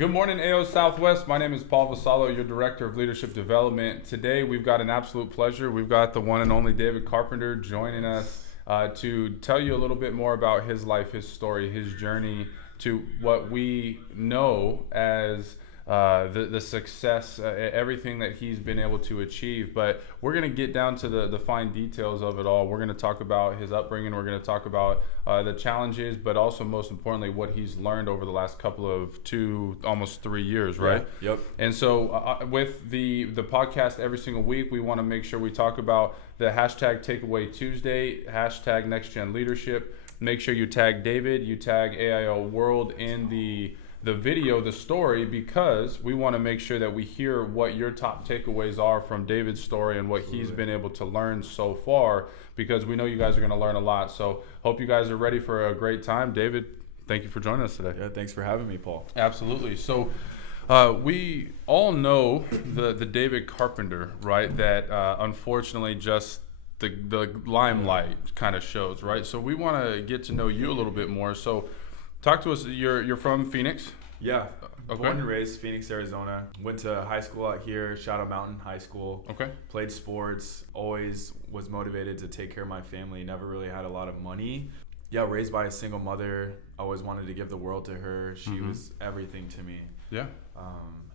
Good morning, AO Southwest. My name is Paul Vasallo, your Director of Leadership Development. Today, we've got an absolute pleasure. We've got the one and only David Carpenter joining us to tell you a little bit more about his life, his story, his journey to what we know as the success, everything that he's been able to achieve. But we're going to get down to the fine details of it all. We're going to talk about his upbringing. We're going to talk about the challenges, but also most importantly, what he's learned over the last couple of almost 3 years, right? Yeah, yep. And so with the podcast every single week, we want to make sure we talk about the hashtag takeaway Tuesday, hashtag nextgenleadership. Make sure you tag David, you tag AIO World in the video, the story, because we want to make sure that we hear what your top takeaways are from David's story and what he's been able to learn so far, because we know you guys are going to learn a lot. So hope you guys are ready for a great time. David, thank you for joining us today. Yeah, thanks for having me, Paul. Absolutely. So we all know the David Carpenter, right, that unfortunately just the limelight kind of shows, right? So we want to get to know you a little bit more. So talk to us. You're from Phoenix? Yeah. Okay. Born and raised Phoenix, Arizona. Went to high school out here, Shadow Mountain High School. Okay. Played sports. Always was motivated to take care of my family. Never really had a lot of money. Yeah, raised by a single mother. Always wanted to give the world to her. She was everything to me. Yeah.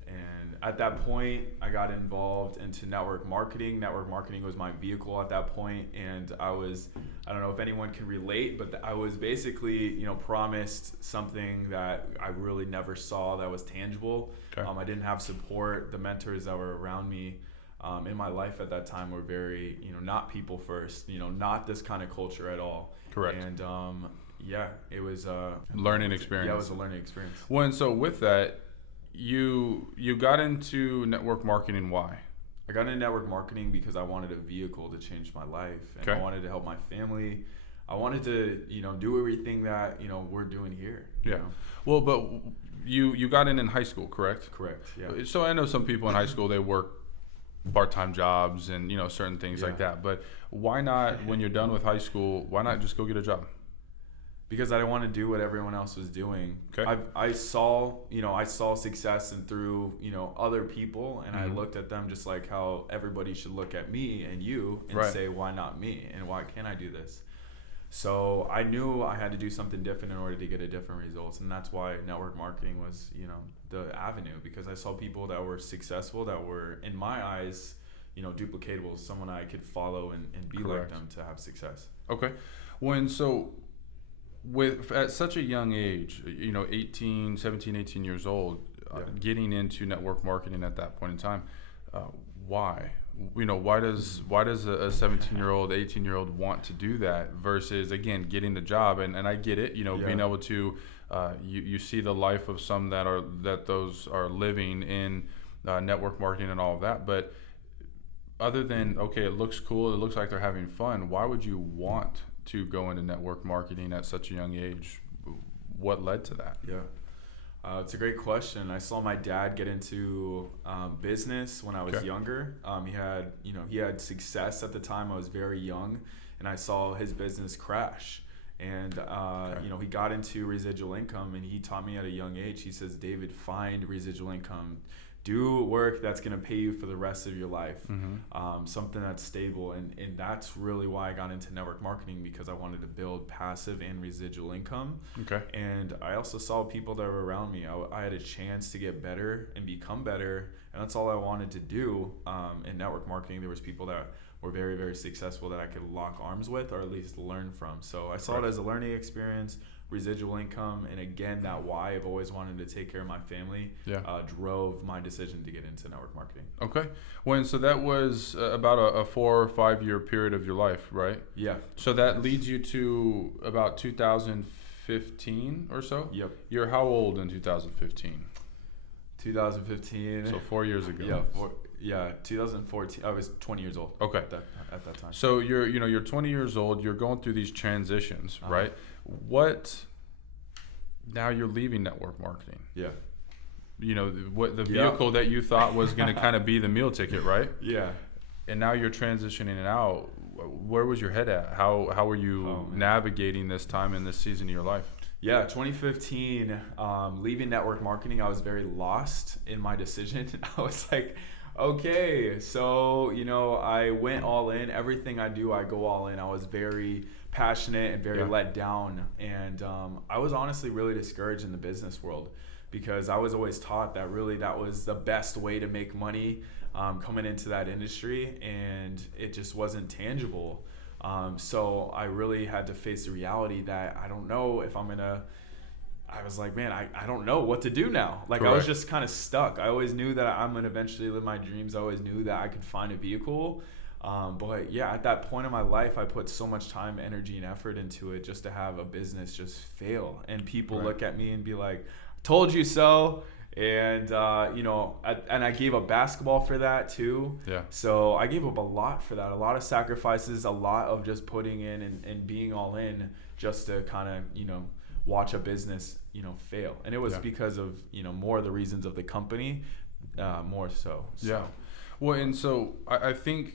And at that point, I got involved into network marketing. Network marketing was my vehicle at that point, and I don't know if anyone can relate, but I was basically, promised something that I really never saw that was tangible. Okay. I didn't have support. The mentors that were around me in my life at that time were very, not people first, not this kind of culture at all. Correct. And yeah, it was a learning experience. Yeah, it was a learning experience. Well, and so with that, you got into network marketing. Why? I got into network marketing because I wanted a vehicle to change my life, and I wanted to help my family. I wanted to, do everything that, we're doing here. Yeah. Well, but you got in high school, correct? Correct. Yeah. So I know some people in high school, they work part-time jobs and, certain things like that. But why not, when you're done with high school, why not just go get a job? Because I didn't want to do what everyone else was doing. Okay. I saw success and through, other people, and I looked at them just like how everybody should look at me and you and say, why not me? And why can't I do this? So I knew I had to do something different in order to get a different results. And that's why network marketing was, the avenue, because I saw people that were successful, that were, in my eyes, duplicatable, someone I could follow and be like them to have success. Okay. At such a young age, 17, 18 years old, getting into network marketing at that point in time, why? Why does a 17-year-old, 18-year-old want to do that versus, again, getting the job? And I get it, being able to, you see the life of some that those are living in network marketing and all of that. But other than, okay, it looks cool, it looks like they're having fun, why would you want to go into network marketing at such a young age? What led to that? Yeah, it's a great question. I saw my dad get into business when I was younger. He had success at the time. I was very young, and I saw his business crash. And he got into residual income, and he taught me at a young age. He says, David, find residual income. Do work that's going to pay you for the rest of your life, something that's stable. And that's really why I got into network marketing, because I wanted to build passive and residual income. Okay. And I also saw people that were around me. I had a chance to get better and become better, and that's all I wanted to do. In network marketing, there was people that were very, very successful that I could lock arms with, or at least learn from. So I saw it as a learning experience. Residual income, and again, that why I've always wanted to take care of my family drove my decision to get into network marketing. Okay. So that was about a 4 or 5 year period of your life, right? Yeah. So that leads you to about 2015 or so? Yep. You're how old in 2015? 2015. So 4 years ago. Yeah, 2014. I was 20 years old. Okay. At that time. So you're 20 years old. You're going through these transitions, right? Now you're leaving network marketing. Yeah. What the vehicle that you thought was going to kind of be the meal ticket, right? Yeah. And now you're transitioning it out. Where was your head at? How were you navigating this time in this season of your life? Yeah, 2015, leaving network marketing, I was very lost in my decision. I was like, okay, so, I went all in. Everything I do, I go all in. I was very passionate and very let down. And I was honestly really discouraged in the business world because I was always taught that really that was the best way to make money coming into that industry, and it just wasn't tangible. So I really had to face the reality that I don't know if I'm gonna. I was like, man, I don't know what to do now. Like, Correct. I was just kind of stuck. I always knew that I'm gonna eventually live my dreams. I always knew that I could find a vehicle. But yeah, at that point in my life, I put so much time, energy, and effort into it just to have a business just fail, and people look at me and be like, "Told you so." And and I gave up basketball for that too. Yeah. So I gave up a lot for that, a lot of sacrifices, a lot of just putting in and being all in just to kind of watch a business fail. And it was because of more of the reasons of the company, more so. Yeah. Well, and so I think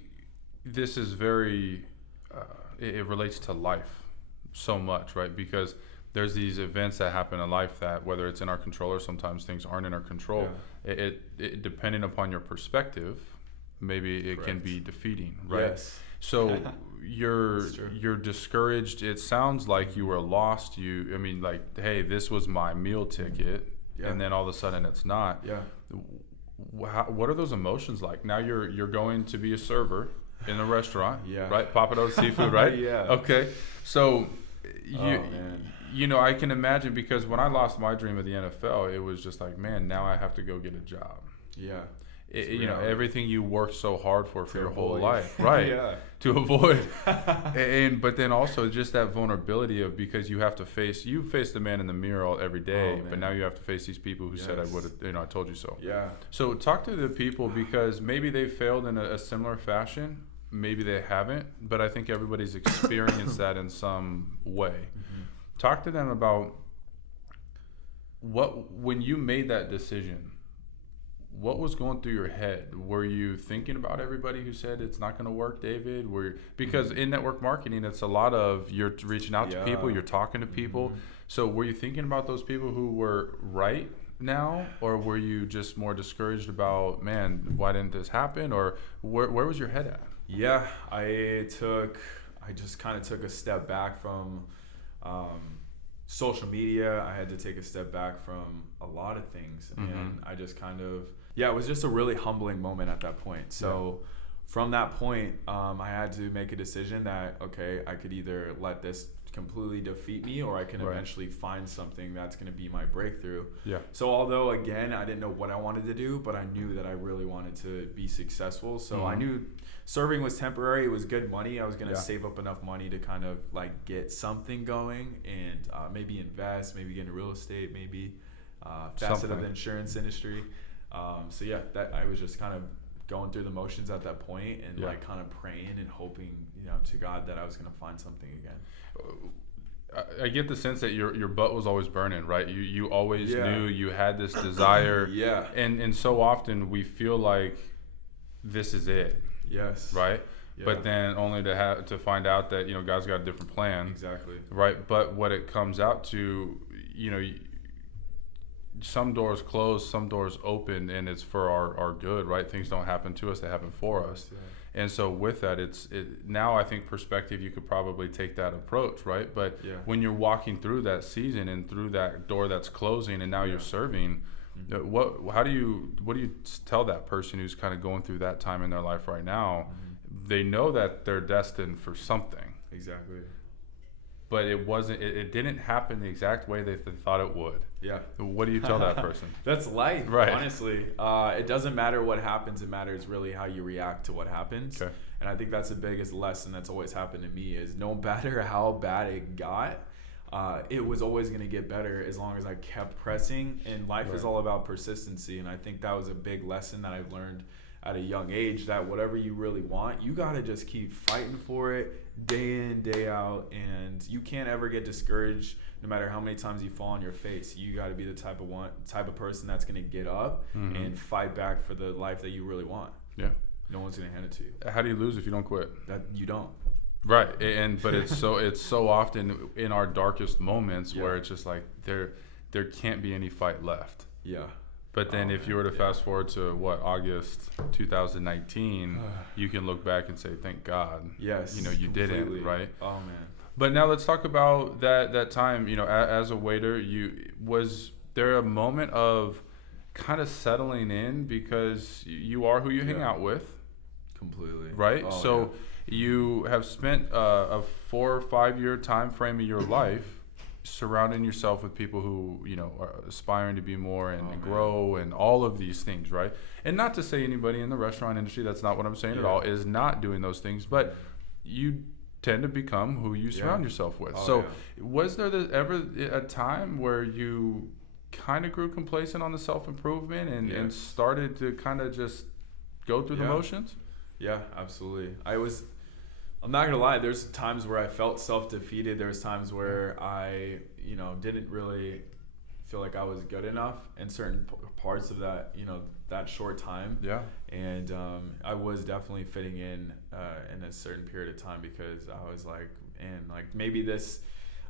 this is very it relates to life so much, right? Because there's these events that happen in life that whether it's in our control or sometimes things aren't in our control, it depending upon your perspective, maybe it can be defeating, right? Yes. So you're discouraged. It sounds like you were lost. Hey, this was my meal ticket, and then all of a sudden it's not. Yeah. What are those emotions like? Now you're going to be a server in a restaurant, right? Pappadeaux Seafood, right? Okay. So I can imagine, because when I lost my dream of the NFL, it was just like, man, now I have to go get a job. Yeah. Everything you worked so hard for your whole life, right? To avoid. But then also just that vulnerability of, because you face the man in the mirror every day, but now you have to face these people who said, I told you so. Yeah. So talk to the people, because maybe they failed in a similar fashion. Maybe they haven't, but I think everybody's experienced that in some way. Mm-hmm. Talk to them about when you made that decision, what was going through your head? Were you thinking about everybody who said it's not going to work, David? Because in network marketing, it's a lot of you're reaching out to people, you're talking to people. Mm-hmm. So were you thinking about those people who were right now, or were you just more discouraged about, man, why didn't this happen? Or where was your head at? Yeah, I just kind of took a step back from social media. I had to take a step back from a lot of things. Mm-hmm. And I just kind of, it was just a really humbling moment at that point. So from that point, I had to make a decision that, okay, I could either let this completely defeat me, or I can eventually find something that's going to be my breakthrough. Yeah. So although, again, I didn't know what I wanted to do, but I knew that I really wanted to be successful. So I knew serving was temporary. It was good money. I was going to save up enough money to kind of like get something going, and maybe invest, maybe get into real estate, maybe facet of the insurance industry. That I was just kind of going through the motions at that point, and like kind of praying and hoping, to God that I was going to find something again. I get the sense that your butt was always burning, right? You always knew you had this desire. And so often we feel like this is it. Yes. Right? Yeah. But then only to find out that, God's got a different plan. Exactly. Right? But what it comes out to, some doors close, some doors open, and it's for our good, right? Things don't happen to us, they happen for us. Yeah. And so with that, now I think perspective, you could probably take that approach, right? But when you're walking through that season and through that door that's closing, and now you're serving, what do you tell that person who's kind of going through that time in their life right now? They know that they're destined for something. Exactly. But it didn't happen the exact way they thought it would. Yeah. What do you tell that person? That's life, right? Honestly. It doesn't matter what happens. It matters really how you react to what happens. Okay. And I think that's the biggest lesson that's always happened to me is no matter how bad it got, it was always going to get better as long as I kept pressing. And life is all about persistency. And I think that was a big lesson that I've learned at a young age, that whatever you really want, you got to just keep fighting for it day in, day out. And you can't ever get discouraged no matter how many times you fall on your face. You got to be the type of person that's going to get up and fight back for the life that you really want. Yeah. No one's going to hand it to you. How do you lose if you don't quit? That you don't. Right. But it's so often in our darkest moments where it's just like there can't be any fight left. Yeah. But then if you were to fast forward to August 2019, you can look back and say, thank God. Yes. You didn't, right? Oh man. But now let's talk about that time, as a waiter, was there a moment of kind of settling in because you are who you hang out with? Completely. Right? Oh, so you have spent a 4 or 5 year time frame of your life surrounding yourself with people who are aspiring to be more and grow and all of these things, right? And not to say anybody in the restaurant industry, that's not what I'm saying at all, is not doing those things, but you tend to become who you surround yourself with. Was there ever a time where you kind of grew complacent on the self-improvement and started to kind of just go through the motions? Yeah, absolutely. I'm not gonna lie, there's times where I felt self-defeated. There's times where I, didn't really feel like I was good enough in certain parts of that, that short time. Yeah. And I was definitely fitting in a certain period of time because I was like, maybe this,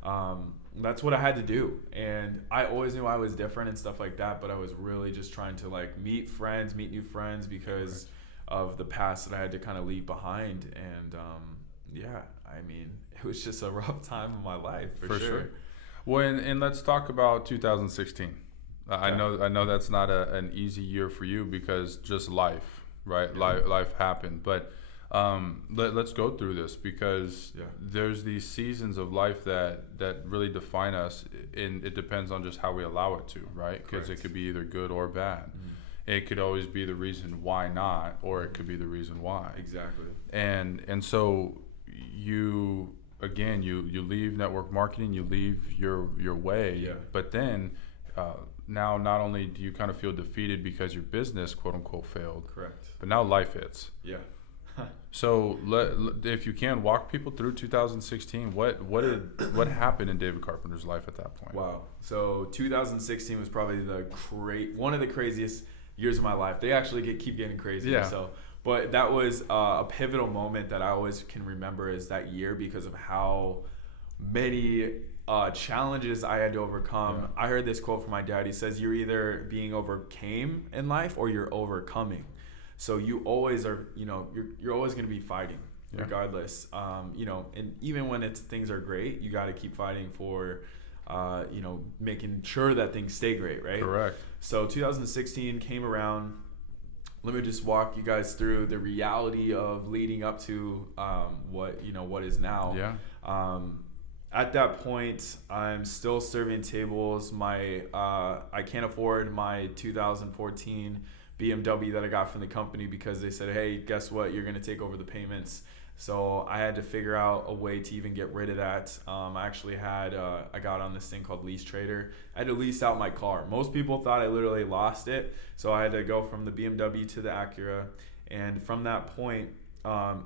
that's what I had to do. And I always knew I was different and stuff like that, but I was really just trying to meet new friends because of the past that I had to kind of leave behind. And it was just a rough time in my life for sure. Well, and let's talk about 2016. I know that's not an easy year for you because just life, right? Life happened. But let's go through this because there's these seasons of life that really define us, and it depends on just how we allow it to, right? Because it could be either good or bad. Mm-hmm. It could always be the reason why not, or it could be the reason why. Exactly. And so you leave network marketing, you leave your way, but then now not only do you kind of feel defeated because your business quote unquote failed, correct, but now life hits. Yeah. So if you can walk people through 2016, what happened in David Carpenter's life at that point? Wow. So 2016 was probably one of the craziest years of my life. They actually keep getting crazier. Yeah. So, but that was a pivotal moment that I always can remember is that year because of how many challenges I had to overcome. Yeah. I heard this quote from my dad. He says, "You're either being overcame in life or you're overcoming." So you always are, you're always going to be fighting regardless. And even when things are great, you got to keep fighting for, making sure that things stay great, right? Correct. So 2016 came around. Let me just walk you guys through the reality of leading up to what is now. Yeah. At that point, I'm still serving tables. I can't afford my 2014 BMW that I got from the company because they said, hey, guess what? You're going to take over the payments. So I had to figure out a way to even get rid of that. I actually I got on this thing called Lease Trader. I had to lease out my car. Most people thought I literally lost it. So I had to go from the BMW to the Acura. And from that point,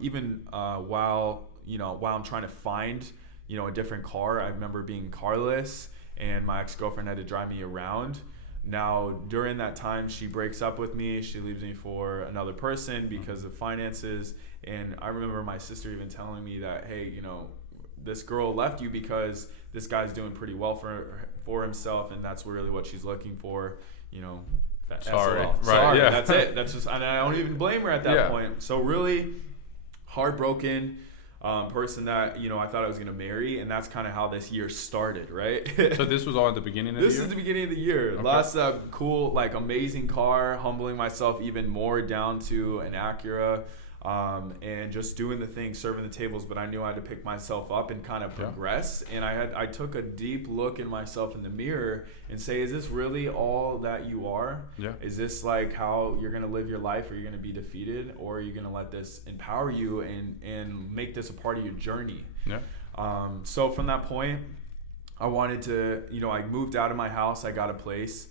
even while I'm trying to find, a different car, I remember being carless and my ex-girlfriend had to drive me around. Now, during that time, she breaks up with me. She leaves me for another person because of finances. And I remember my sister even telling me that, hey, this girl left you because this guy's doing pretty well for himself, and that's really what she's looking for. Sorry. Right, sorry, yeah. That's it. That's just, and I don't even blame her at that point. So really heartbroken. Person that I thought I was gonna marry, and that's kind of how this year started, right? So this was all at the beginning of the year? This is the beginning of the year. Okay. Lots of cool, amazing car, humbling myself even more down to an Acura, and just doing the thing, serving the tables. But I knew I had to pick myself up and kind of progress. And I took a deep look in myself in the mirror and say, is this really all that you are? Yeah. Is this how you're gonna live your life? Are you gonna be defeated, or are you gonna let this empower you and make this a part of your journey? Yeah. So from that point, I wanted to, I moved out of my house. I got a place.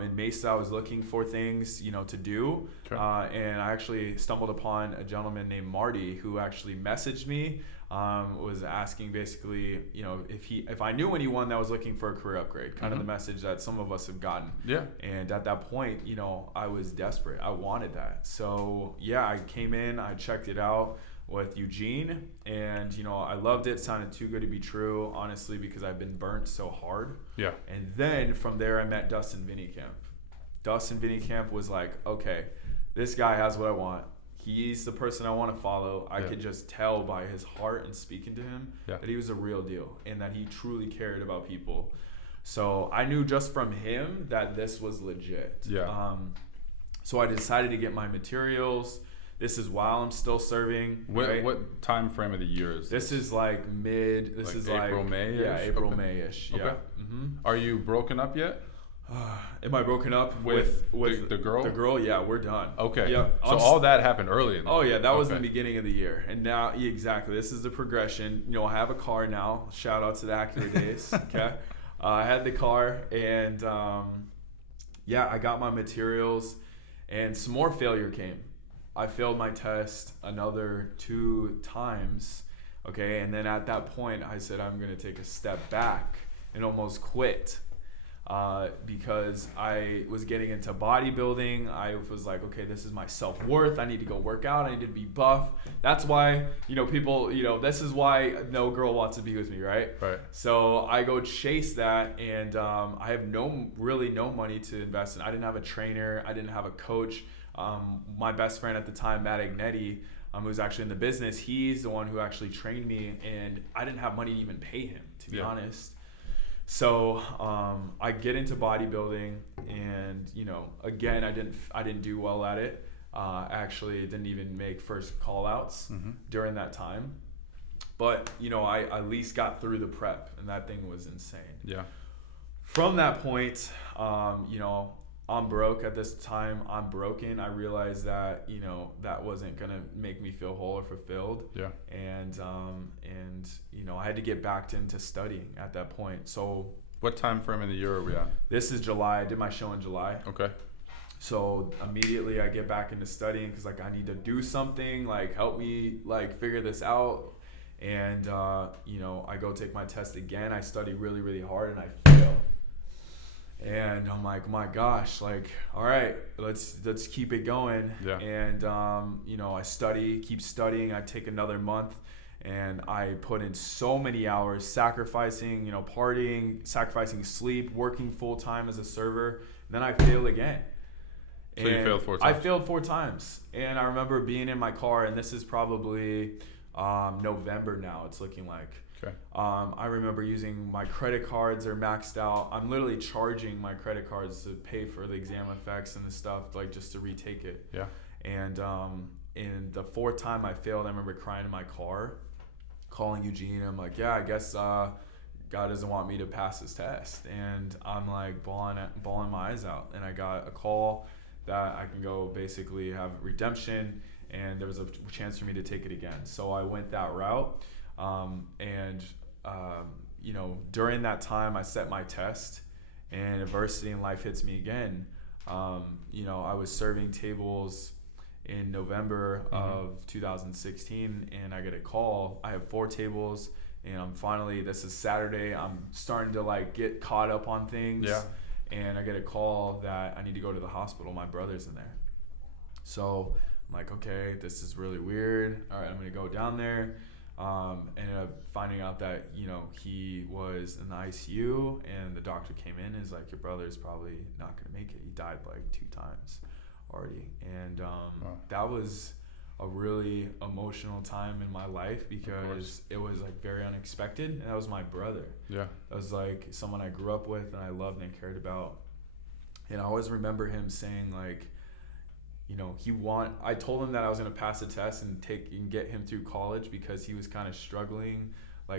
In Mesa, I was looking for things, to do. Okay. And I actually stumbled upon a gentleman named Marty who actually messaged me, was asking basically, if I knew anyone that was looking for a career upgrade, kind of the message that some of us have gotten. Yeah. And at that point, I was desperate. I wanted that. So yeah, I came in, I checked it out. with Eugene, and I loved it. It sounded too good to be true, honestly, because I've been burnt so hard. Yeah. And then from there I met Dustin Vinnycamp. Dustin Vinnycamp was like, okay, this guy has what I want. He's the person I want to follow. I could just tell by his heart and speaking to him that he was a real deal and that he truly cared about people. So I knew just from him that this was legit. Yeah. So I decided to get my materials. This is while I'm still serving. What time frame of the year is this? This is like mid. This is April, like May-ish? Yeah, April, Okay. May-ish. Yeah. Okay. Mm-hmm. Are you broken up yet? Am I broken up with the girl? The girl, yeah, we're done. Okay. Yep. So all that happened early in the year. Yeah, that was the beginning of the year. And now, exactly, this is the progression. I have a car now. Shout out to the Acura days. Okay. I had the car, and I got my materials, and some more failure came. I failed my test another 2 times. Okay. And then at that point, I said, I'm going to take a step back and almost quit. Because I was getting into bodybuilding. I was like, okay, this is my self-worth. I need to go work out. I need to be buff. That's why, people, this is why no girl wants to be with me, right? Right. So I go chase that, and I have no money to invest in. I didn't have a trainer. I didn't have a coach. My best friend at the time, Matt Agnetti, who was actually in the business, he's the one who actually trained me, and I didn't have money to even pay him, to be honest. So I get into bodybuilding, and again, I didn't do well at it. Actually, didn't even make first call outs during that time. But I at least got through the prep, and that thing was insane. Yeah. From that point, I'm broke at this time. I'm broken. I realized that that wasn't gonna make me feel whole or fulfilled. Yeah. And I had to get back into studying at that point. So what time frame in the year are we at? this is July. I did my show in July. Okay. So immediately I get back into studying because I need to do something, help me figure this out. And I go take my test again. I study really, really hard, and I fail. And I'm like, my gosh, all right, let's keep it going. Yeah. And I keep studying. I take another month, and I put in so many hours, sacrificing, partying, sacrificing sleep, working full time as a server. And then I fail again. So you failed 4 times? I failed 4 times. And I remember being in my car, and this is probably November now, it's looking like. Okay. I remember using my credit cards, they're maxed out. I'm literally charging my credit cards to pay for the exam effects and the stuff, just to retake it. Yeah. And in the 4th time I failed, I remember crying in my car, calling Eugene. I'm like, yeah, I guess God doesn't want me to pass this test. And I'm bawling my eyes out. And I got a call that I can go basically have redemption, and there was a chance for me to take it again. So I went that route. During that time I set my test, and adversity in life hits me again. I was serving tables in November of 2016, and I get a call. I have 4 tables, and this is Saturday, I'm starting to get caught up on things. Yeah. And I get a call that I need to go to the hospital. My brother's in there. So I'm like, okay, this is really weird. All right, I'm gonna go down there. Ended up finding out that he was in the ICU, and the doctor came in and is like, your brother's probably not gonna make it. He died 2 times already. And Wow. That was a really emotional time in my life, because it was very unexpected, and that was my brother. Yeah. That was someone I grew up with and I loved and cared about. And I always remember him saying I told him that I was going to pass the test and get him through college, because he was kind of struggling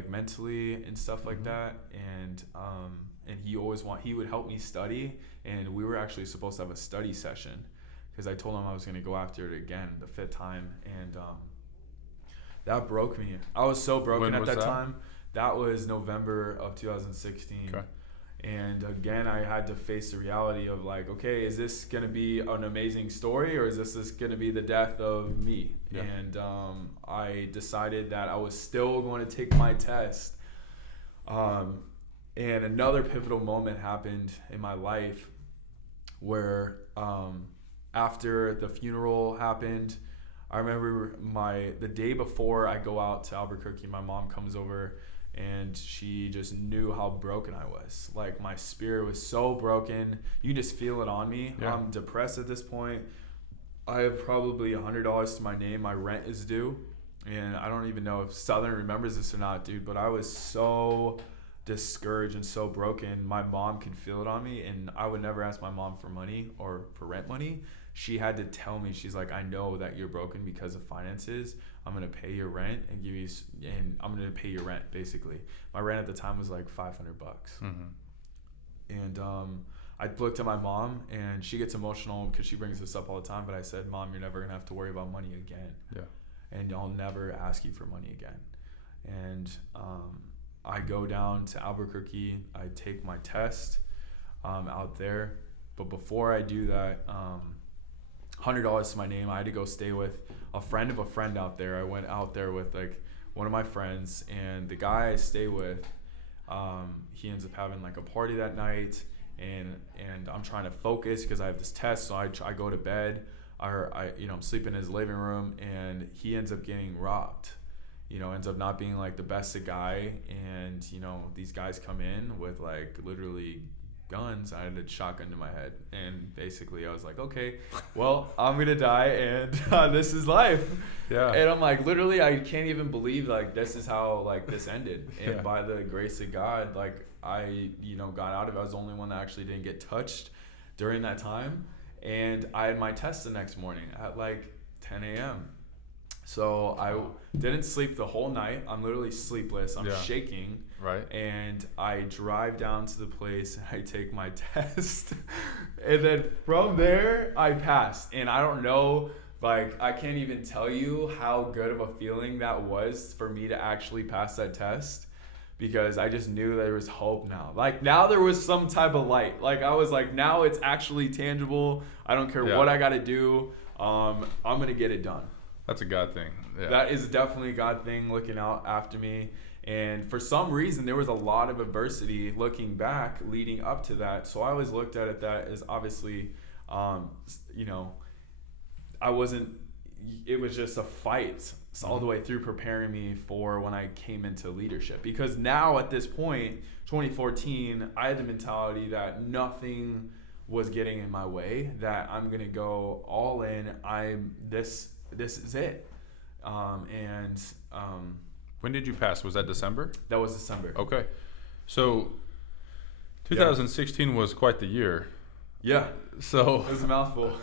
mentally and stuff like that. And he would help me study, and we were actually supposed to have a study session, because I told him I was going to go after it again the 5th time. And that broke me. I was so broken at that time. That was November of 2016. Okay. And again, I had to face the reality of okay, is this going to be an amazing story, or is this going to be the death of me? Yeah. And I decided that I was still going to take my test. And another pivotal moment happened in my life where after the funeral happened, I remember the day before I go out to Albuquerque, my mom comes over and she just knew how broken I was. Like, my spirit was so broken. You just feel it on me. Yeah. I'm depressed at this point. I have probably $100 to my name. My rent is due. And I don't even know if Southern remembers this or not, dude, but I was so discouraged and so broken. My mom could feel it on me, and I would never ask my mom for money or for rent money. She had to tell me, she's like, I know that you're broken because of finances. I'm going to pay your rent and I'm going to pay your rent, basically. My rent at the time was like $500. And I looked at my mom, and she gets emotional because she brings this up all the time, but I said, Mom, you're never going to have to worry about money again. Yeah. And I'll never ask you for money again. And I go down to Albuquerque. I take my test out there. But before I do that, $100 to my name. I had to go stay with a friend of a friend out there. I went out there with like one of my friends, and the guy I stay with, he ends up having like a party that night, and I'm trying to focus because I have this test. So I go to bed. I'm sleeping in his living room, and he ends up getting robbed. Ends up not being like the best guy, and these guys come in with like literally guns. I had a shotgun to my head, and basically I was like, okay, well, I'm gonna die, and this is life. Yeah. And I'm like, literally, I can't even believe like this is how like this ended. And Yeah. by the grace of God, like I got out of it. I was the only one that actually didn't get touched during that time. And I had my test the next morning at like 10 a.m. So I didn't sleep the whole night. I'm literally sleepless. I'm shaking. Right. And I drive down to the place and I take my test. And then from there, I passed. And I don't know, like, I can't even tell you how good of a feeling that was for me to actually pass that test. Because I just knew there was hope now. Like, now there was some type of light. Like, I was like, now it's actually tangible. I don't care what I got to do. I'm going to get it done. That's a God thing. Yeah. That is definitely a God thing, looking out after me. And for some reason, there was a lot of adversity looking back leading up to that. So I always looked at it that as obviously, it was just a fight all the way through preparing me for when I came into leadership. Because now at this point, 2014, I had the mentality that nothing was getting in my way, that I'm going to go all in. This is it. When did you pass? Was that December? That was December. Okay. So 2016 was quite the year. Yeah. So it was a mouthful.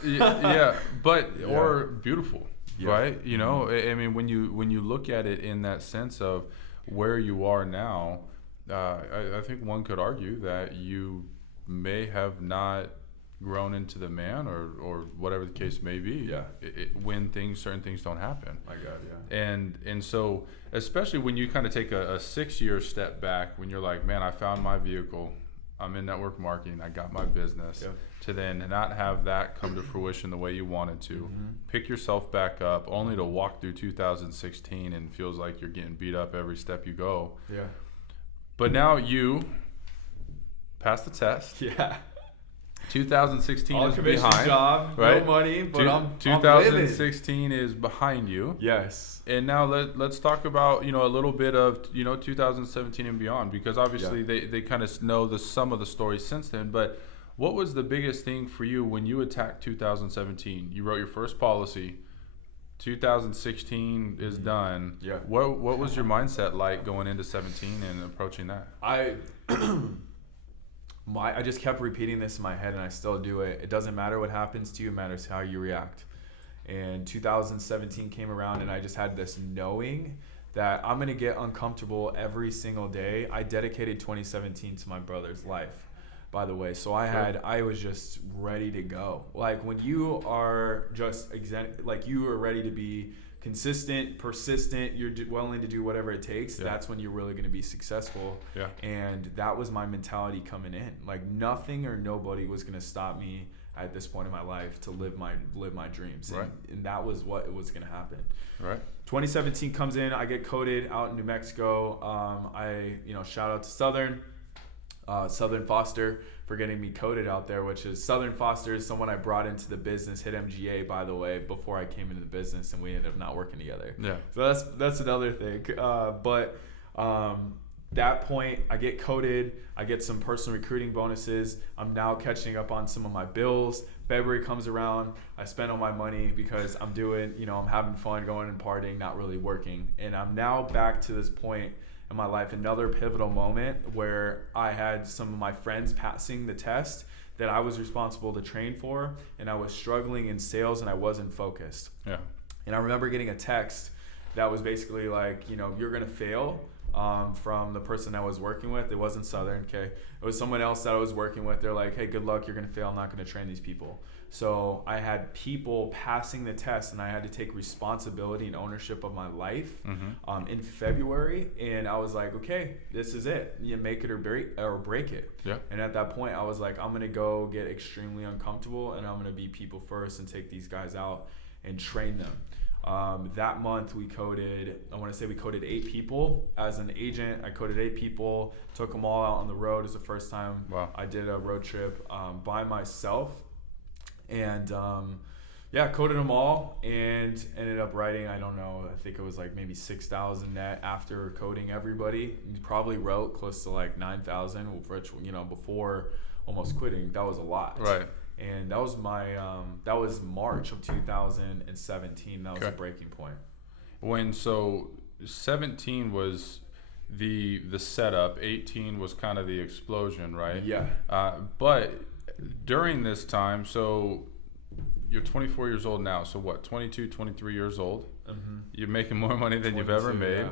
Or beautiful, right? Mm-hmm. I mean, when you look at it in that sense of where you are now, I think one could argue that you may have not grown into the man or whatever the case may be. Yeah. When certain things don't happen. My God, yeah. And so, especially when you kind of take a 6-year step back, when you're like, man, I found my vehicle, I'm in network marketing, I got my business, to then not have that come to fruition the way you wanted to, pick yourself back up, only to walk through 2016 and feels like you're getting beat up every step you go. Yeah. But now you passed the test. Yeah. 2016 All is commission behind. job, right? No money, but I'm 2016 is behind you. Yes. And now let's talk about, a little bit of, 2017 and beyond, because obviously they kind of know some of the stories since then. But what was the biggest thing for you when you attacked 2017? You wrote your first policy. 2016 is done. Yeah. What was your mindset like going into 17 and approaching that? I just kept repeating this in my head, and I still do it. It doesn't matter what happens to you, it matters how you react. And 2017 came around, and I just had this knowing that I'm going to get uncomfortable every single day. I dedicated 2017 to my brother's life, by the way. So I was just ready to go. Like, when you are just you are ready to be consistent, persistent, you're willing to do whatever it takes, that's when you're really going to be successful. Yeah. And that was my mentality coming in. Like, nothing or nobody was going to stop me at this point in my life to live my dreams. Right. And that was what was going to happen. Right. 2017 comes in, I get coded out in New Mexico. Shout out to Southern. Southern Foster for getting me coded out there, which is Southern Foster is someone I brought into the business, hit MGA, by the way, before I came into the business, and we ended up not working together. Yeah. So that's another thing. That point, I get coded. I get some personal recruiting bonuses. I'm now catching up on some of my bills. February comes around. I spend all my money because I'm doing, I'm having fun, going and partying, not really working. And I'm now back to this point in my life, another pivotal moment where I had some of my friends passing the test that I was responsible to train for, and I was struggling in sales and I wasn't focused. Yeah. And I remember getting a text that was basically like, you're going to fail. From the person I was working with. It wasn't Southern, okay? It was someone else that I was working with. They're like, hey, good luck, you're gonna fail, I'm not gonna train these people. So I had people passing the test, and I had to take responsibility and ownership of my life in February, and I was like, okay, this is it. You make it or break it. Yeah. And at that point, I was like, I'm gonna go get extremely uncomfortable, and I'm gonna be people first and take these guys out and train them. That month we coded 8 people. As an agent, I coded 8 people, took them all out on the road. It was the first time I did a road trip by myself. And coded them all and ended up writing, I don't know, I think it was like maybe 6,000 net after coding everybody. Probably wrote close to like 9,000, which, before almost quitting, that was a lot. Right. And that was that was March of 2017. That was a breaking point. So 17 was the setup, 18 was kind of the explosion, right? Yeah. But during this time, so you're 24 years old now, so what, 22, 23 years old? Mm-hmm. You're making more money than you've ever made. Yeah.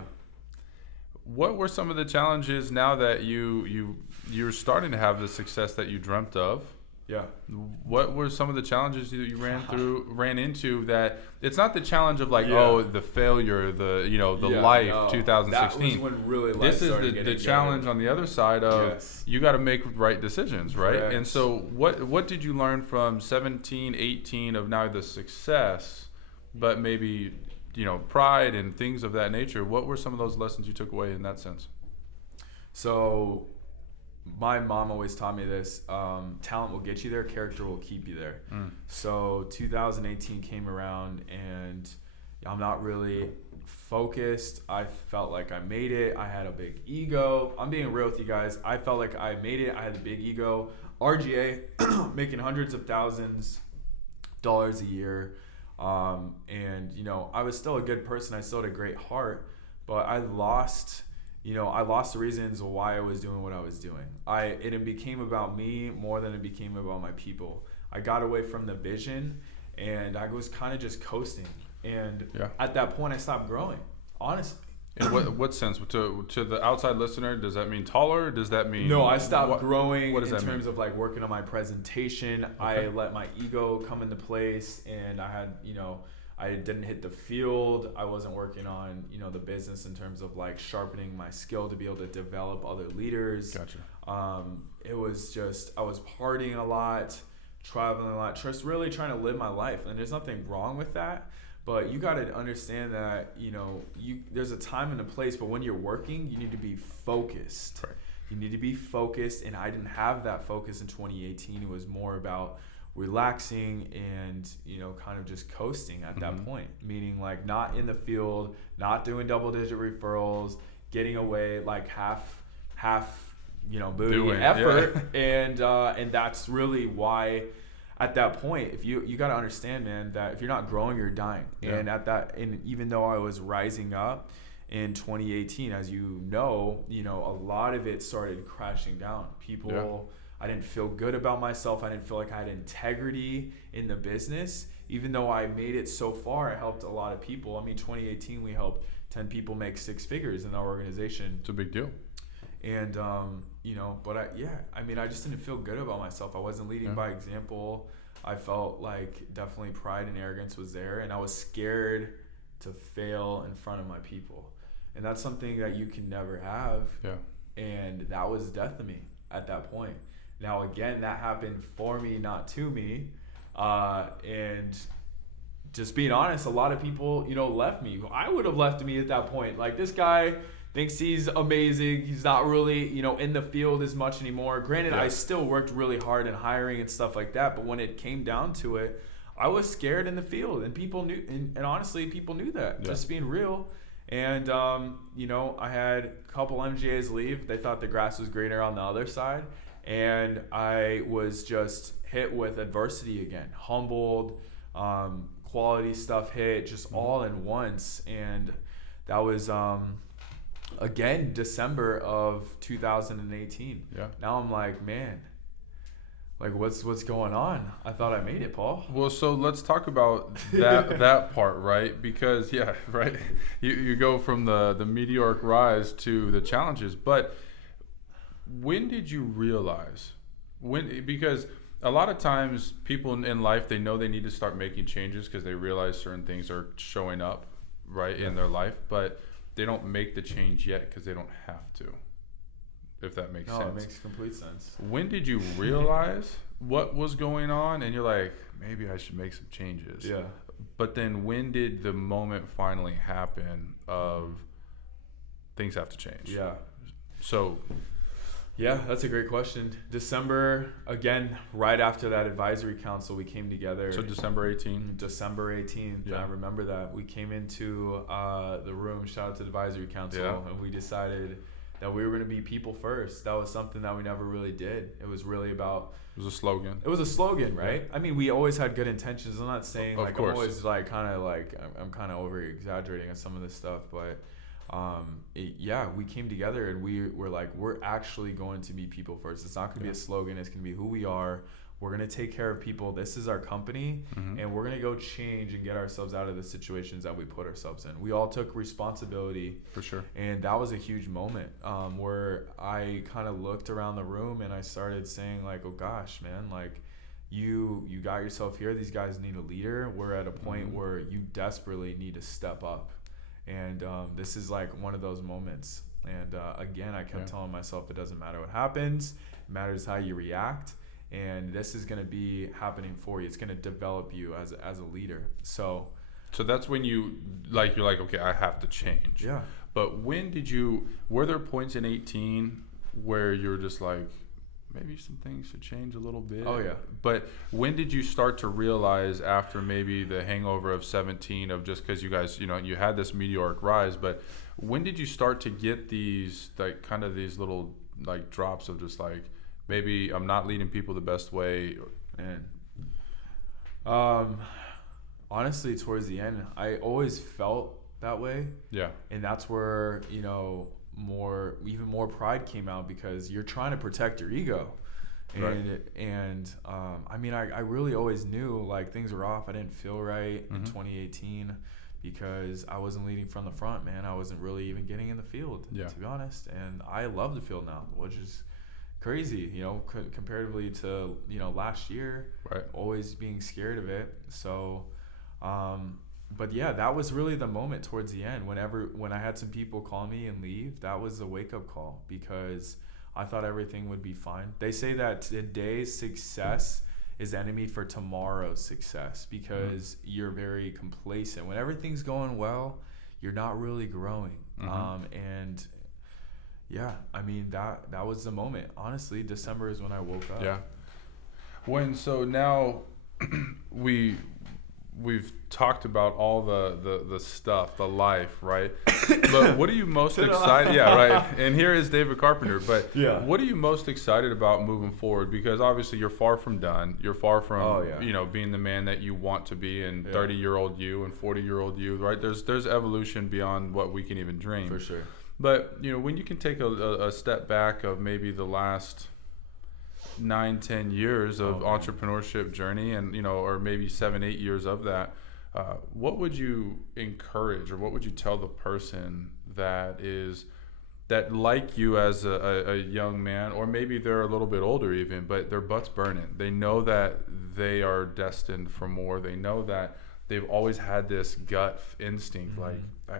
What were some of the challenges now that you're starting to have the success that you dreamt of? Yeah. What were some of the challenges that you ran into that it's not the challenge of like, the failure, the life, no. 2016. That was when really life this is the challenge on the other side of you got to make right decisions, right? Correct. And so what did you learn from 17, 18 of now the success, but maybe, pride and things of that nature? What were some of those lessons you took away in that sense? So my mom always taught me this, talent will get you there, character will keep you there. So 2018 came around and I'm not really focused. I felt like I made it. I had a big ego. I'm being real with you guys. I felt like I made it. I had a big ego. RGA, making hundreds of thousands dollars a year. And I was still a good person. I still had a great heart, but I lost the reasons why I was doing what I was doing. It became about me more than it became about my people. I got away from the vision and I was kind of just coasting. And at that point I stopped growing, honestly. In what sense? To the outside listener, does that mean taller? Does that mean... No, I stopped growing in terms of like working on my presentation. Okay. I let my ego come into place and I had, I didn't hit the field. I wasn't working on, the business in terms of like sharpening my skill to be able to develop other leaders. Gotcha. It was just, I was partying a lot, traveling a lot, just really trying to live my life. And there's nothing wrong with that. But you got to understand that, there's a time and a place, but when you're working, you need to be focused. Right. You need to be focused. And I didn't have that focus in 2018. It was more about relaxing and kind of just coasting at that point, meaning like not in the field, not doing double-digit referrals, getting away like half booty effort, and that's really why at that point, if you got to understand, man, that if you're not growing, you're dying. And even though I was rising up in 2018, as a lot of it started crashing down. I didn't feel good about myself. I didn't feel like I had integrity in the business. Even though I made it so far, I helped a lot of people. I mean, 2018, we helped 10 people make 6 figures in our organization. It's a big deal. And, but I just didn't feel good about myself. I wasn't leading by example. I felt like definitely pride and arrogance was there. And I was scared to fail in front of my people. And that's something that you can never have. Yeah. And that was death to me at that point. Now, again, that happened for me, not to me. And just being honest, a lot of people, left me. I would have left me at that point. Like, this guy thinks he's amazing. He's not really, in the field as much anymore. Granted, I still worked really hard in hiring and stuff like that, but when it came down to it, I was scared in the field, and people knew, and honestly, people knew that, just being real. And, I had a couple MGAs leave. They thought the grass was greener on the other side. And I was just hit with adversity again, humbled, quality stuff hit, just all in once. And that was, again, December of 2018. Yeah. Now I'm like, man, like what's going on? I thought I made it, Paul. Well, so let's talk about that part, right? Because right, you go from the meteoric rise to the challenges, but when did you realize because a lot of times people in life, they know they need to start making changes because they realize certain things are showing up right in their life, but they don't make the change yet because they don't have to, if that makes sense. No, it makes complete sense. When did you realize what was going on and you're like, maybe I should make some changes? Yeah. But then when did the moment finally happen of things have to change? Yeah. So yeah, that's a great question. December, again, right after that advisory council, we came together. So December 18th? December 18th. Yeah. I remember that. We came into the room, shout out to the advisory council, and we decided that we were going to be people first. That was something that we never really did. It was really about... It was a slogan. It was a slogan, right? Yeah. I mean, we always had good intentions. I'm not saying, of course. I'm always I'm kind of over-exaggerating on some of this stuff, but... we came together and we were like, we're actually going to be people first. It's not going to be a slogan. It's going to be who we are. We're going to take care of people. This is our company, and we're going to go change and get ourselves out of the situations that we put ourselves in. We all took responsibility. For sure. And that was a huge moment where I kind of looked around the room and I started saying like, oh gosh, man, like you got yourself here. These guys need a leader. We're at a point where you desperately need to step up. And this is like one of those moments. And again, I kept telling myself, it doesn't matter what happens. It matters how you react. And this is going to be happening for you. It's going to develop you as a leader. So that's when you're like, okay, I have to change. Yeah. But when were there points in 18 where you're just like, maybe some things should change a little bit? Oh, yeah. But when did you start to realize after maybe the hangover of 17 of just because you guys, you had this meteoric rise, but when did you start to get these, like, kind of these little, like, drops of just, like, maybe I'm not leading people the best way? And honestly, towards the end, I always felt that way. Yeah. And that's where, even more pride came out because you're trying to protect your ego. And I mean, I really always knew like things were off. I didn't feel right in 2018 because I wasn't leading from the front, man. I wasn't really even getting in the field, to be honest. And I love the field now, which is crazy, comparatively to, last year, always being scared of it. So, but yeah, that was really the moment towards the end. When I had some people call me and leave, that was a wake-up call because I thought everything would be fine. They say that today's success is the enemy for tomorrow's success because you're very complacent. When everything's going well, you're not really growing. And yeah, I mean, that was the moment. Honestly, December is when I woke up. Yeah. So now we've talked about all the stuff, the life, right? But what are you most excited? Yeah, right. And here is David Carpenter. But what are you most excited about moving forward? Because obviously you're far from done. You're far from being the man that you want to be, and 30-year-old you and 40-year-old you, right? There's evolution beyond what we can even dream. For sure. But when you can take a step back of maybe the last 9-10 years of entrepreneurship journey, and or maybe 7-8 years of that, what would you encourage or what would you tell the person that like you as a young man, or maybe they're a little bit older even, but their butt's burning? They know that they are destined for more. They know that they've always had this gut instinct, like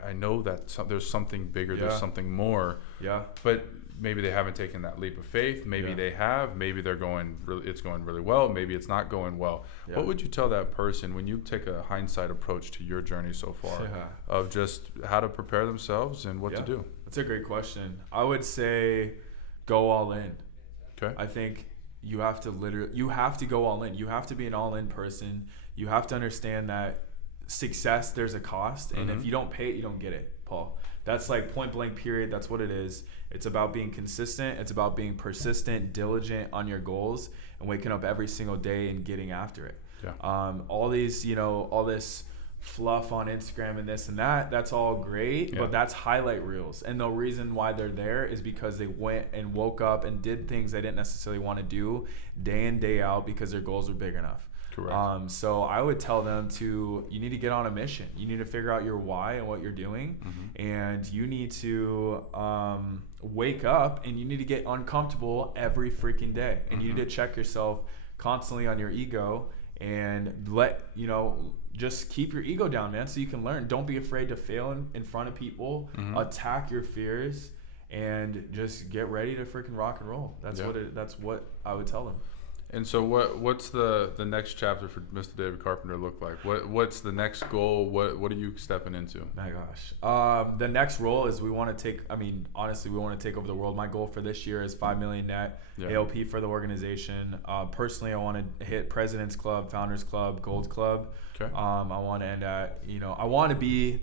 I know that there's something bigger, there's something more. Yeah. But maybe they haven't taken that leap of faith. Maybe they have. Maybe it's going really well. Maybe it's not going well. Yeah. What would you tell that person when you take a hindsight approach to your journey so far of just how to prepare themselves and what to do? That's a great question. I would say go all in. Okay. I think you have to go all in. You have to be an all in person. You have to understand that success, there's a cost, and if you don't pay it, you don't get it, Paul. That's like point blank period. That's what it is. It's about being consistent. It's about being persistent, diligent on your goals, and waking up every single day and getting after it. Yeah. All these, all this fluff on Instagram and this and that, that's all great, but that's highlight reels. And the reason why they're there is because they went and woke up and did things they didn't necessarily want to do day in, day out because their goals were big enough. Correct. So I would tell them you need to get on a mission. You need to figure out your why and what you're doing. And you need to wake up and you need to get uncomfortable every freaking day. And you need to check yourself constantly on your ego and just keep your ego down, man, so you can learn. Don't be afraid to fail in front of people. Attack your fears and just get ready to freaking rock and roll. That's what I would tell them. And so what's the next chapter for Mr. David Carpenter look like? What's the next goal? What are you stepping into? My gosh. The next role is we want to take over the world. My goal for this year is 5 million net ALP for the organization. Personally, I want to hit President's Club, Founders Club, Gold Club. Okay. I want to end at, I will be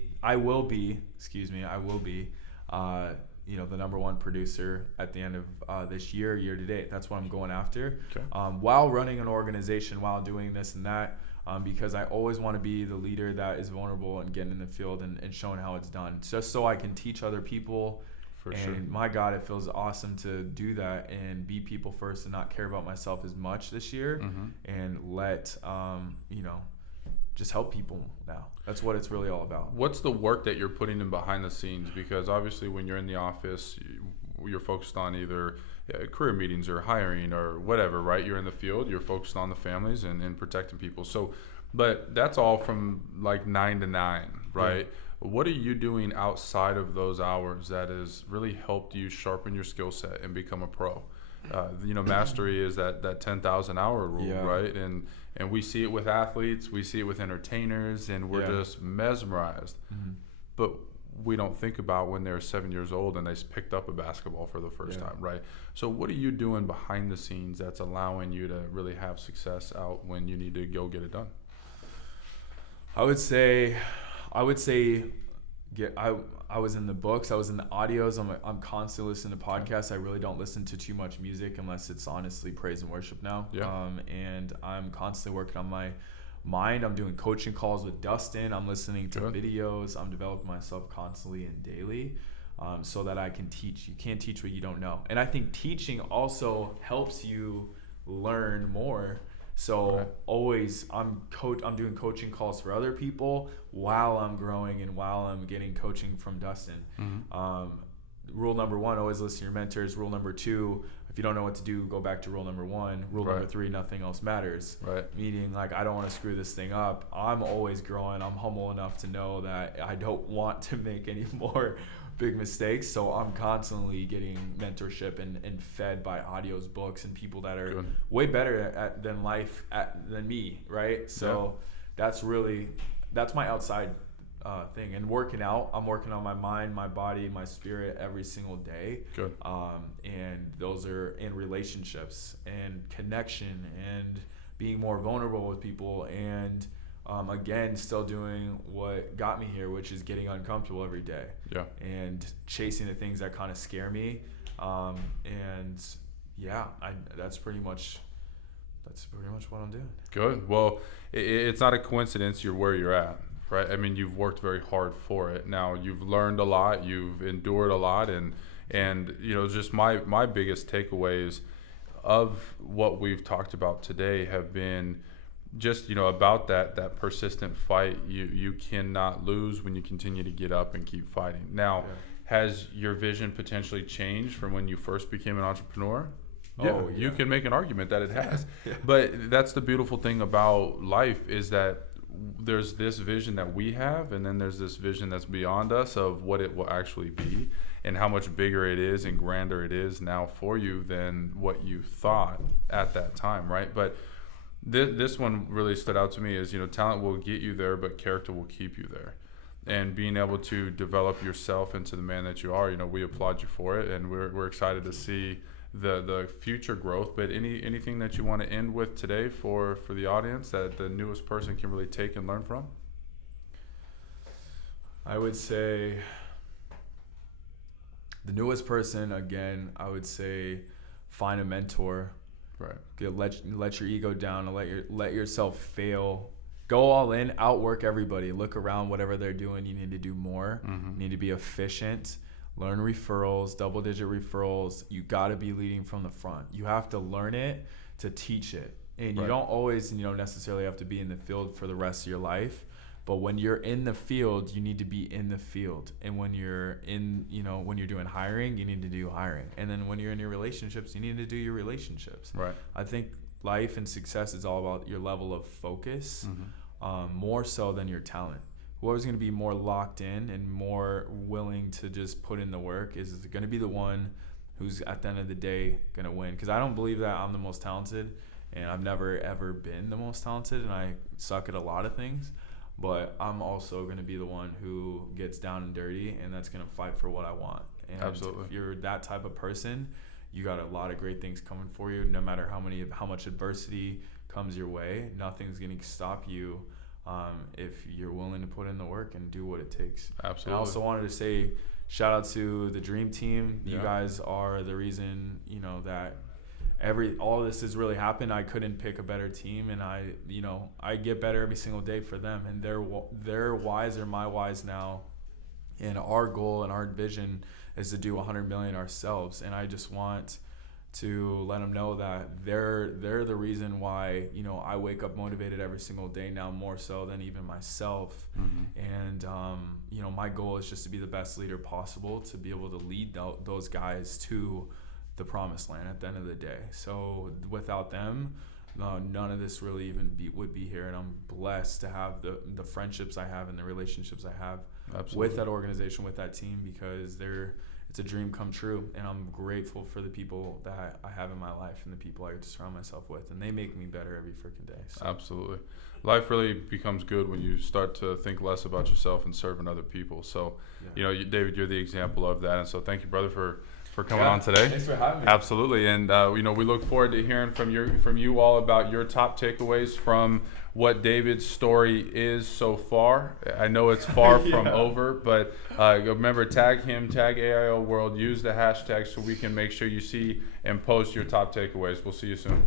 the number one producer at the end of this year to date. That's what I'm going after. Okay. While running an organization, while doing this and that, because I always want to be the leader that is vulnerable and getting in the field and showing how it's done, just so I can teach other people. For sure. My God, it feels awesome to do that and be people first and not care about myself as much this year, and let just help people now. That's what it's really all about. What's the work that you're putting in behind the scenes? Because obviously when you're in the office, you're focused on either career meetings or hiring or whatever, right? You're in the field, you're focused on the families and protecting people. So, but that's all from like 9 to 9, right? Yeah. What are you doing outside of those hours that has really helped you sharpen your skill set and become a pro? Mastery is that 10,000 hour rule, right? And we see it with athletes, we see it with entertainers, and we're just mesmerized. But we don't think about when they're 7 years old and they picked up a basketball for the first time, right? So what are you doing behind the scenes that's allowing you to really have success out when you need to go get it done? I would say I was in the books, I was in the audios, I'm constantly listening to podcasts. I really don't listen to too much music unless it's honestly praise and worship now. And I'm constantly working on my mind. I'm doing coaching calls with Dustin. I'm listening to videos. I'm developing myself constantly and daily, so that I can teach. You can't teach what you don't know. And I think teaching also helps you learn more. So always I'm doing coaching calls for other people while I'm growing and while I'm getting coaching from Dustin. Rule number 1, always listen to your mentors. Rule number 2, if you don't know what to do, go back to rule number 1. Rule number 3, nothing else matters. Meaning, like, I don't want to screw this thing up. I'm always growing. I'm humble enough to know that I don't want to make any more big mistakes. So I'm constantly getting mentorship and fed by audios, books, and people that are way better than me, right? So that's my outside thing. And working out, I'm working on my mind, my body, my spirit every single day. And those are in relationships and connection and being more vulnerable with people, and again, still doing what got me here, which is getting uncomfortable every day. And chasing the things that kind of scare me. That's pretty much what I'm doing. Good. Well, it's not a coincidence you're where you're at, right? I mean, you've worked very hard for it. Now you've learned a lot, you've endured a lot, and just my biggest takeaways of what we've talked about today have been just about that persistent fight. You cannot lose when you continue to get up and keep fighting. Now, has your vision potentially changed from when you first became an entrepreneur? You can make an argument that it has. But that's the beautiful thing about life, is that there's this vision that we have, and then there's this vision that's beyond us of what it will actually be and how much bigger it is and grander it is now for you than what you thought at that time, right? But this one really stood out to me is, talent will get you there, but character will keep you there. and being able to develop yourself into the man that you are. We applaud you for it, and we're excited to see the future growth. But anything that you want to end with today for the audience that the newest person can really take and learn from? I would say the newest person, again, I would say find a mentor. Right. Let your ego down and let yourself fail. Go all in, outwork everybody. Look around, whatever they're doing, you need to do more. Mm-hmm. You need to be efficient. Learn referrals, double-digit referrals. You got to be leading from the front. You have to learn it to teach it. And you don't always, necessarily have to be in the field for the rest of your life. But when you're in the field, you need to be in the field. And when you're when you're doing hiring, you need to do hiring. And then when you're in your relationships, you need to do your relationships. Right. I think life and success is all about your level of focus, Mm-hmm. more so than your talent. Whoever's going to be more locked in and more willing to just put in the work is going to be the one who's at the end of the day going to win. Because I don't believe that I'm the most talented, and I've never ever been the most talented, and I suck at a lot of things. But I'm also going to be the one who gets down and dirty, and that's going to fight for what I want. And Absolutely. If you're that type of person, you got a lot of great things coming for you. No matter how much adversity comes your way, nothing's going to stop you if you're willing to put in the work and do what it takes. Absolutely. And I also wanted to say shout out to the Dream Team. You Yeah. guys are the reason, that all of this has really happened. I couldn't pick a better team, and I get better every single day for them, and their whys are my whys now, and our goal and our vision is to do 100 million ourselves. And I just want to let them know that they're the reason why I wake up motivated every single day now, more so than even myself. Mm-hmm. And my goal is just to be the best leader possible, to be able to lead those guys to the promised land at the end of the day. So without them, none of this really even would be here. And I'm blessed to have the friendships I have and the relationships I have Absolutely. with that organization, with that team, because it's a dream come true. And I'm grateful for the people that I have in my life and the people I get to surround myself with, and they make me better every freaking day. So. Absolutely. Life really becomes good when you start to think less about yourself and serving other people. So, David, you're the example of that. And so thank you, brother, for coming on today. Thanks for having me. Absolutely. And we look forward to hearing from you all about your top takeaways from what David's story is so far. I know it's far from over, but remember, tag him, tag AIO World, use the hashtag so we can make sure you see and post your top takeaways. We'll see you soon.